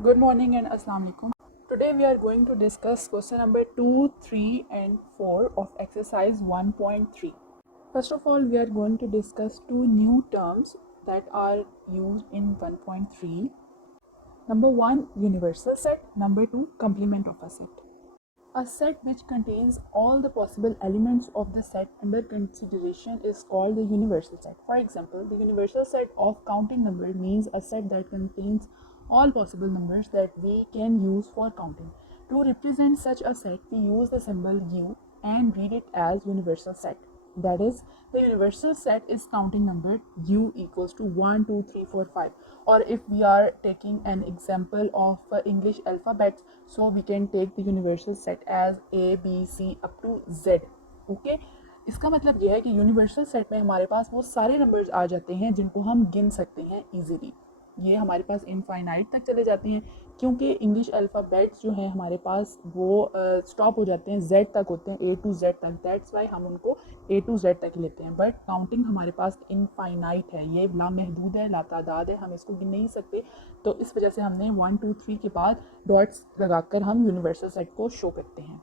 Good morning and Assalamu alaikum. Today we are going to discuss question number 2, 3 and 4 of exercise 1.3. First of all, we are going to discuss two new terms that are used in 1.3. Number 1, universal set. Number 2, complement of a set. A set which contains all the possible elements of the set under consideration is called the universal set. For example, the universal set of counting number means a set that contains all possible numbers that we can use for counting. To represent such a set, we use the symbol U and read it as universal set. That is, the universal set is counting number U equals to 1, 2, 3, 4, 5. Or if we are taking an example of English alphabets, so we can take the universal set as A, B, C up to Z. Okay? इसका मतलब यह है कि universal set में हमारे पास वो सारे numbers आ जाते हैं जिनको हम गिन सकते हैं इजीली. ये हमारे पास इनफाइनाइट तक चले जाते हैं क्योंकि इंग्लिश अल्फ़ाबेट्स जो हैं हमारे पास वो स्टॉप हो जाते हैं जेड तक होते हैं, ए टू जेड तक. दैट्स वाई हम उनको ए टू जेड तक ही लेते हैं. बट काउंटिंग हमारे पास इनफाइनाइट है, ये लामहदूद है, लातादाद है, हम इसको गिन नहीं सकते. तो इस वजह से हमने 1, 2, 3 के बाद डॉट्स लगाकर हम यूनिवर्सल सेट को शो करते हैं.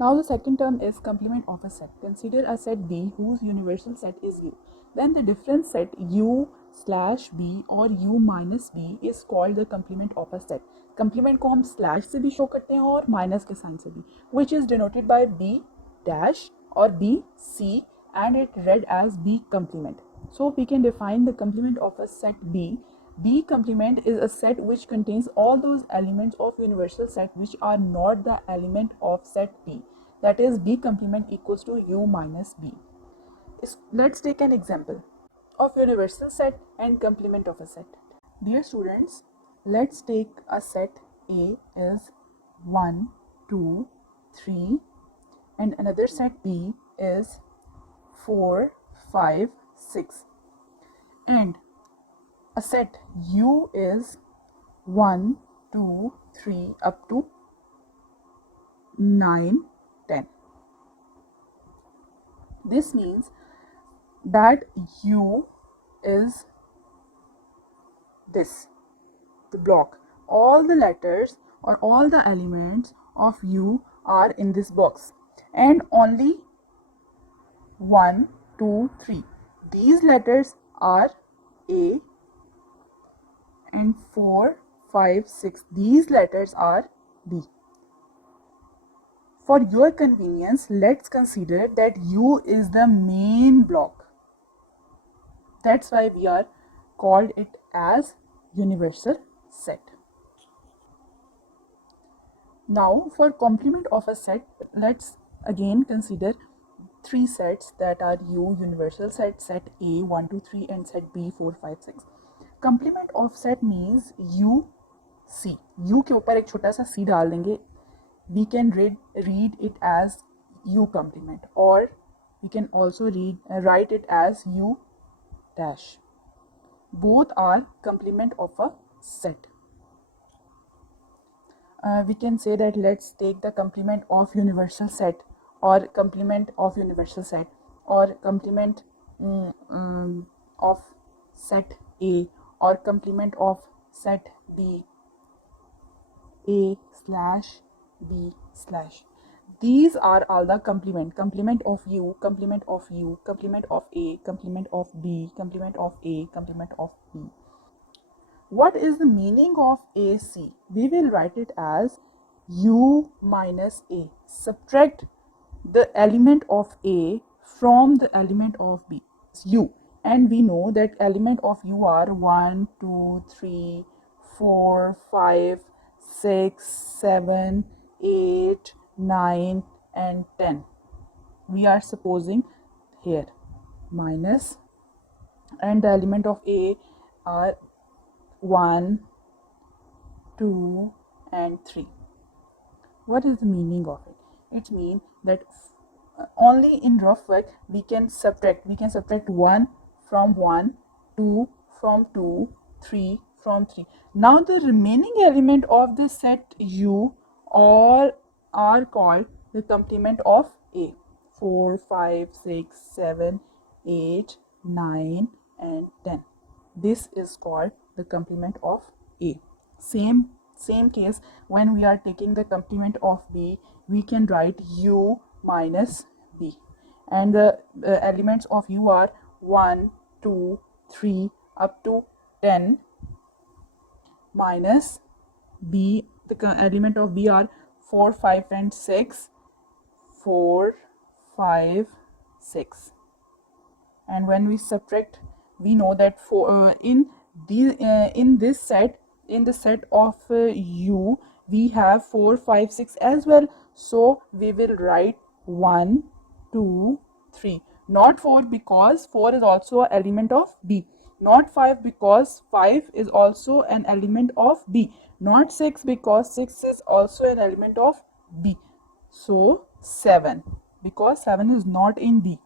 Now the second term is complement of a set. Consider a set B whose universal set is U. Then the difference set U/B or U minus B is called the complement of a set. Complement को हम slash से भी show करते हैं और minus के sign से भी, which is denoted by B dash or B C and it read as B complement. So we can define the complement of a set B. B complement is a set which contains all those elements of universal set which are not the element of set B. That is, B complement equals to U minus B. Let's take an example of universal set and complement of a set. Dear students, let's take a set A is 1, 2, 3 and another set B is 4, 5, 6 and a set U is 1, 2, 3 up to 9, 10. This means that U is this, the block. All the letters or all the elements of U are in this box and only 1, 2, 3. These letters are A and 4, 5, 6. These letters are B. For your convenience, let's consider that U is the main block. That's why we are called it as universal set. Now for complement of a set, let's again consider three sets that are U universal set, set A 1, 2, 3 and set B 4, 5, 6. Complement of set means U C. U के ऊपर एक छोटा सा C डाल देंगे. We can read it as U complement or we can also write it as U dash. Both are complement of a set. We can say that let's take the complement of universal set or complement of universal set or complement of set A or complement of set B, A slash B slash. These are all the complement of U, complement of U, complement of A, complement of B, complement of A, complement of B. What is the meaning of AC? We will write it as U minus A. Subtract the element of A from the element of B. It's U. And we know that element of U are 1, 2, 3, 4, 5, 6, 7, 8, 9 and 10. We are supposing here minus and the element of A are 1, 2 and 3. What is the meaning of it? It means that only in rough work we can subtract 1 from 1, 2 from 2, 3 from 3. Now the remaining element of the set U all are called the complement of A. 4, 5, 6, 7, 8, 9 and 10. This is called the complement of A. Same Same case, when we are taking the complement of b, we can write u minus b, and the elements of u are 1, 2, 3 up to 10 minus b. The element of b are 4, 5 and 6. 4, 5, 6. And when we subtract, we know that in the set of u, we have 4, 5, 6 as well. So we will write 1, 2, 3. Not 4 because 4 is also an element of b. Not 5 because 5 is also an element of b. Not 6 because 6 is also an element of b. So 7 because 7 is not in b.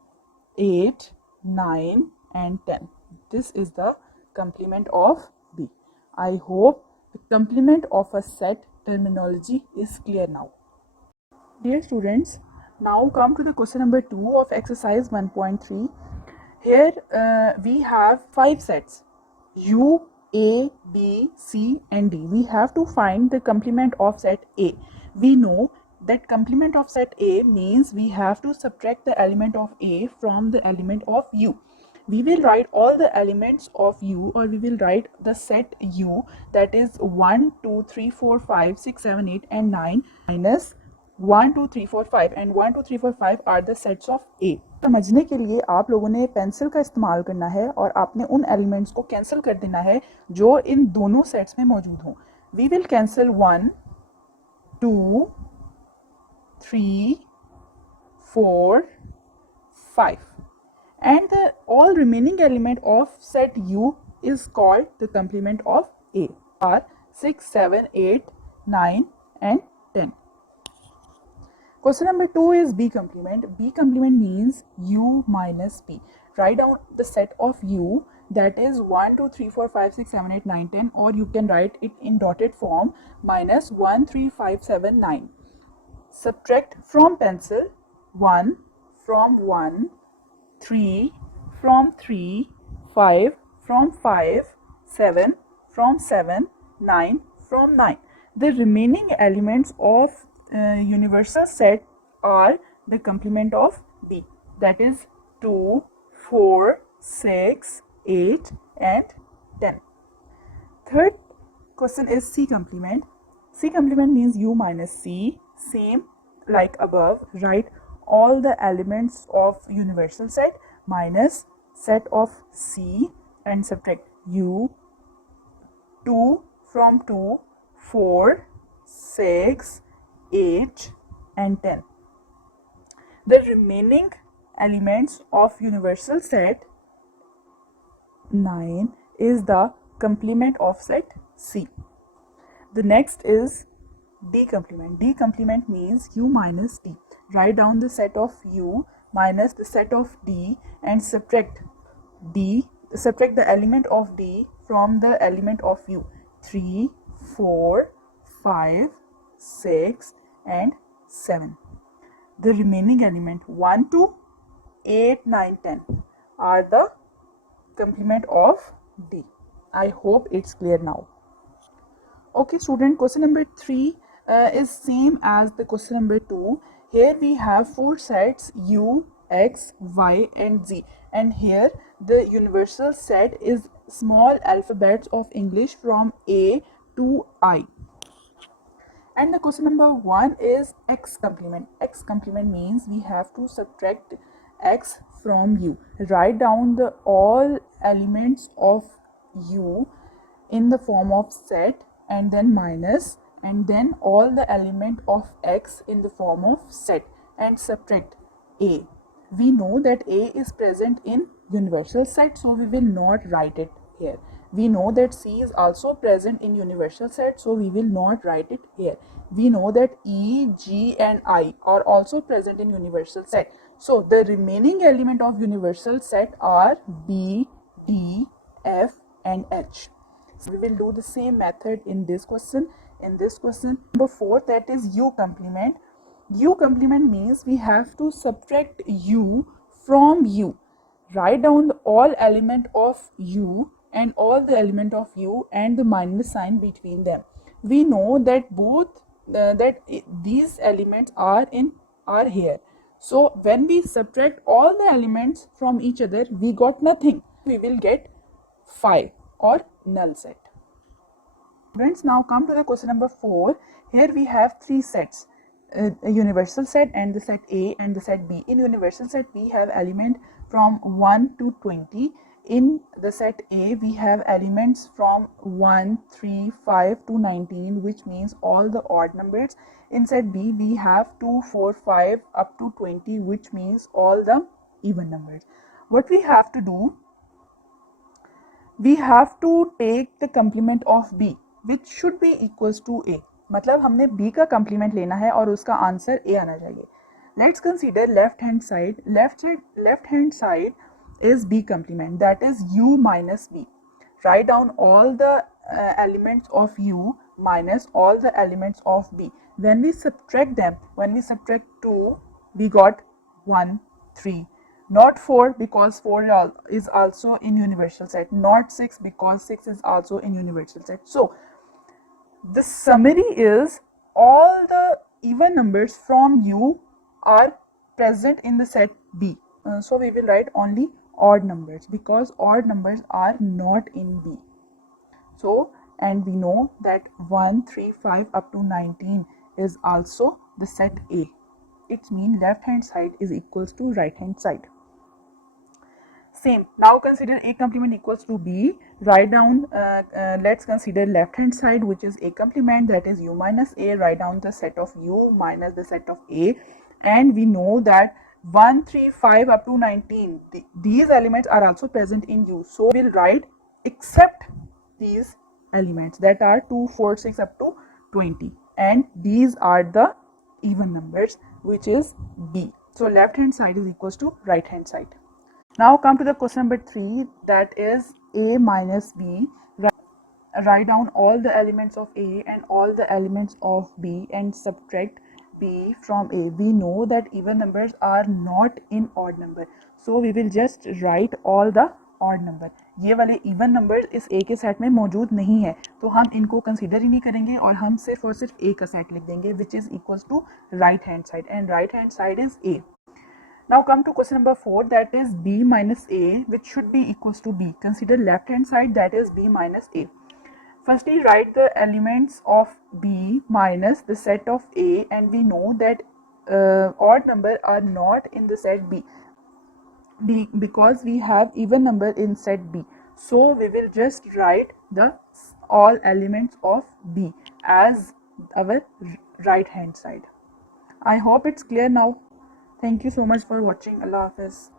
8, 9 and 10. This is the complement of b. I hope the complement of a set terminology is clear now. Dear students, now come to the question number 2 of exercise 1.3. Here we have 5 sets u, a, b, c and d. We have to find the complement of set a. We know that complement of set a means we have to subtract the element of a from the element of u. We will write all the elements of u, or we will write the set u, that is 1, 2, 3, 4, 5, 6, 7, 8 and 9 minus 1, 2, 3, 4, 5 and 1, 2, 3, 4, 5 are the sets of a. समझने के लिए आप लोगों ने pencil का इस्तेमाल करना है और आपने उन एलिमेंट्स को कैंसिल कर देना है जो इन दोनों सेट्स में मौजूद हों. We will cancel 1, 2, 3, 4, 5 and the all remaining element of set u is called the complement of a, are 6, 7, 8, 9 and 10. Question number 2 is B complement. B complement means u minus b. Write down the set of u, that is 1, 2, 3, 4, 5, 6, 7, 8, 9, 10, or you can write it in dotted form minus 1, 3, 5, 7, 9. Subtract from pencil 1 from 1, 3 from 3, 5 from 5, 7 from 7, 9 from 9. The remaining elements of universal set are the complement of b, that is 2, 4, 6, 8 and 10. Third question is C complement. C complement means u minus c. Same like above, write all the elements of universal set minus set of c and subtract u. 2 from 2, 4, 6, 8 and 10. The remaining elements of universal set 9 is the complement of set C. The next is D complement. D complement means u minus d. Write down the set of u minus the set of d and subtract the element of d from the element of u. 3, 4, 5, 6 and 7. The remaining element 1 to 8, 9, 10 are the complement of D. I hope it's clear now. Okay student, question number 3 is same as the question number 2. Here we have 4 sets u, x, y and z, and here the universal set is small alphabets of English from A to I. And the question number 1 is x complement. X complement means we have to subtract x from u. Write down the all elements of u in the form of set and then minus, and then all the element of x in the form of set and subtract a. We know that a is present in universal set, so we will not write it here. We know that C is also present in universal set, so we will not write it here. We know that E, G and I are also present in universal set. So the remaining element of universal set are B, D, F and H. So we will do the same method in this question. In this question number 4, that is U complement. U complement means we have to subtract U from U. Write down all element of U and all the element of u and the minus sign between them. we know that these elements are here. So when we subtract all the elements from each other, we got nothing. We will get 5 or null set. Students, now come to the question number 4. Here we have three sets, a universal set and the set A and the set B. In universal set we have element from 1 to 20. In the set A we have elements from 1, 3, 5 to 19, which means all the odd numbers. In set B we have 2, 4, 5 up to 20, which means all the even numbers. What we have to do, we have to take the complement of B, which should be equals to A. मतलब हमने B का complement लेना है और उसका answer A आना चाहिए. Let's consider left hand side. Left hand side is B complement, that is U minus B. Write down all the elements of U minus all the elements of B. When we subtract them, when we subtract 2, we got 1, 3. Not 4 because 4 is also in universal set. Not 6 because 6 is also in universal set. So the summary is all the even numbers from U are present in the set B. So we will write only odd numbers because odd numbers are not in B. So, and we know that 1, 3, 5 up to 19 is also the set A. It means left hand side is equals to right hand side. Same. Now consider A complement equals to B. Write down, let's consider left hand side, which is A complement, that is U minus A. Write down the set of U minus the set of A. And we know that 1, 3, 5 up to 19, these elements are also present in U. So we'll write except these elements, that are 2, 4, 6 up to 20. And these are the even numbers, which is B. So left hand side is equals to right hand side. Now come to the question number 3, that is A minus B. Write down all the elements of A and all the elements of B and subtract B from A. We know that even numbers are not in odd number, so we will just write all the odd number. ये वाले even numbers इस A के set में मौजूद नहीं है, तो हम इनको कंसीडर ही नहीं करेंगे और हम सिर्फ और सिर्फ A का सेट लिख देंगे, which is equals to right hand side, and right hand side is A. Now come to question number 4, that is B minus A, which should be equals to B. Consider left hand side, that is B minus A. Firstly, write the elements of B minus the set of A, and we know that odd number are not in the set B because we have even number in set B. So we will just write the all elements of B as our right hand side. I hope it's clear now. Thank you so much for watching. Allah Hafiz.